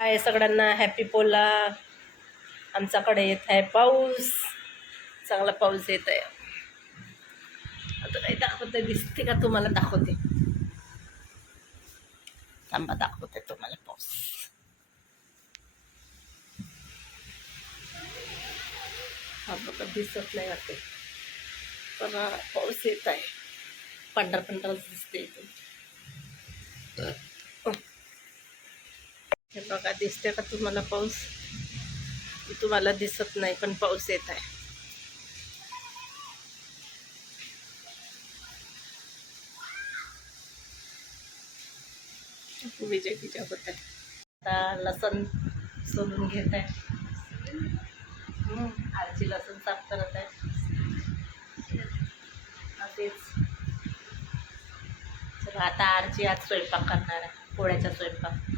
हाय सगळ्यांना. हॅपी पोला आमच्याकडे येत आहे पाऊस. चांगला पाऊस येत आहे. आता काही दाखवते दिसते का तुम्हाला? दाखवते. थांबा दाखवते तुम्हाला पाऊस. हा बघा दिसत नाही वाटते. पण पाऊस येत आहे. पांढरा पांढरा दिसते इथून. बघा दिसते का तुम्हाला पाऊस? तुम्हाला दिसत नाही पण पाऊस येत आहे. विजय तिच्या होत आहे. आता लसण सोलून घेत आहे. हम्म, आजी लसूण साफ करत आहे. तेच. आता आरची आज स्वयंपाक करणार आहे पोळ्याचा स्वयंपाक.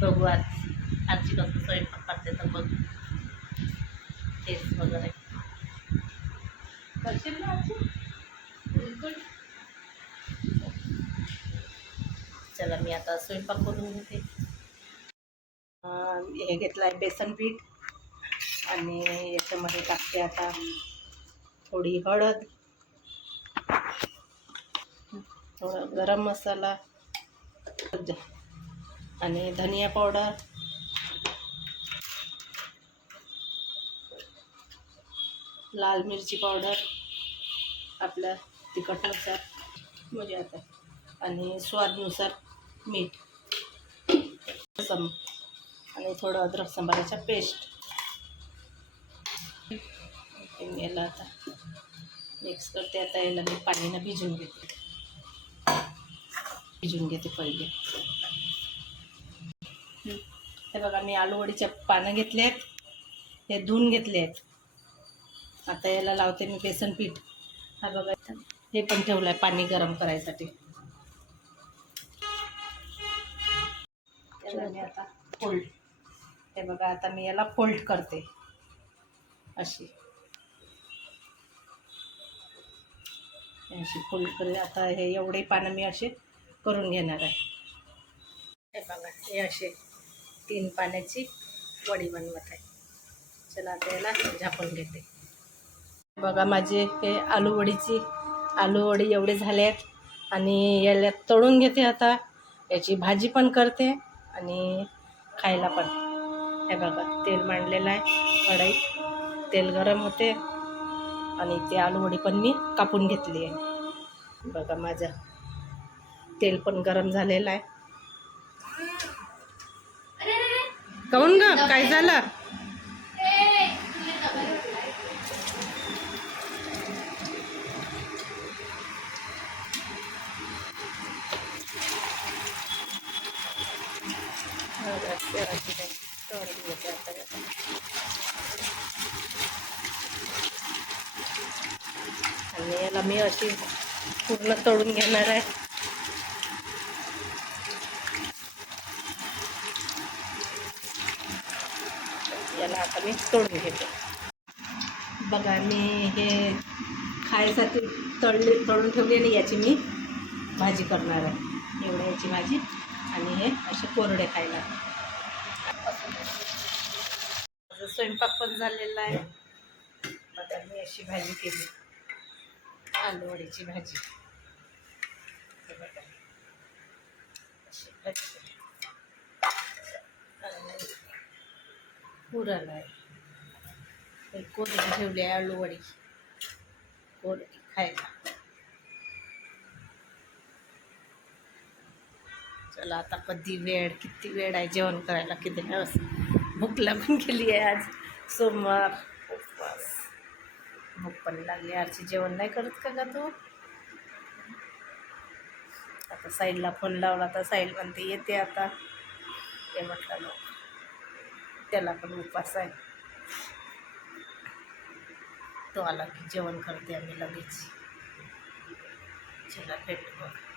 बघू आज. आजी कसं स्वयंपाक करते तर बघ. तेच वगैरे. करशील ना बिलकुल. चला मी आता स्वयंपाक करून घेते. हे घेतलं आहे बेसन पीठ आणि याच्यामध्ये टाकते आता थोडी हळद. थोडा गरम मसाला. आणि धनिया पावडर. लाल मिरची पावडर आपल्या तिखटनुसार म्हणजे आता आणि स्वादनुसार मीठ. सम आणि थोडं अद्रक सांबाराचा पेस्ट. याला आता. मिक्स करते. आता याला मी पाणीनं भिजून घेते. भिजून घेते पहिले. हे बघा मी आलूवडीचे पानं घेतले आहेत. हे धुवून घेतले आहेत. आता याला लावते मी बेसन पीठ. हा बघा हे पण ठेवलं आहे पाणी गरम करायसाठी. त्याला मी आता फोल्ड हे बघा आता मी याला फोल्ड करते. अशी. अशी फोल्ड करे आता हे एवढे पानं मी असे करून घेणार आहे. हे बघा हे असे. तीन पाण्याची वडी बनवत आहे. चला आता याला झाकून घेते. बघा माझे हे आलू वडीची आलू वडी एवढे झाले आहेत आणि याला तळून घेते आता. याची भाजी पण करते आणि खायला पण. हे बघा तेल मांडलेलं आहे कढईत तेल गरम होते आणि ते आलूवडी पण मी कापून घेतली आहे. बघा माझं तेल पण गरम झालेलं आहे. काऊन ग? काय झालं? आणि याला मी अशी पूर्ण तळून घेणार आहे. त्याला आता मी तळून घेते. बघा मी हे खायसाठी तळले तळून ठेवली आणि याची मी भाजी करणार आहे. एवढ्या याची भाजी आणि हे असे कोरडे खायला. माझा स्वयंपाक पण झालेला आहे. आता मी अशी भाजी केली. आलू वडीची भाजी अशी भाजी केली. आणि पुरण आहे. कोरडी ठेवली आहे आलू वडी. कोरडी खायला. चला आता कधी वेळ किती वेळ आहे जेवण करायला किती दिवस? भूक लागून गेली आहे आज. सोमवार. उपवास. भूक पण लागली. आजची जेवण नाही करत का का तू? आता साईडला फोन लावला तर साईड म्हणते येते आता. ते म्हटलं नको. त्याला पण उपवास आहे. तो आला की जेवण करते आम्ही लगेच. चला भेटू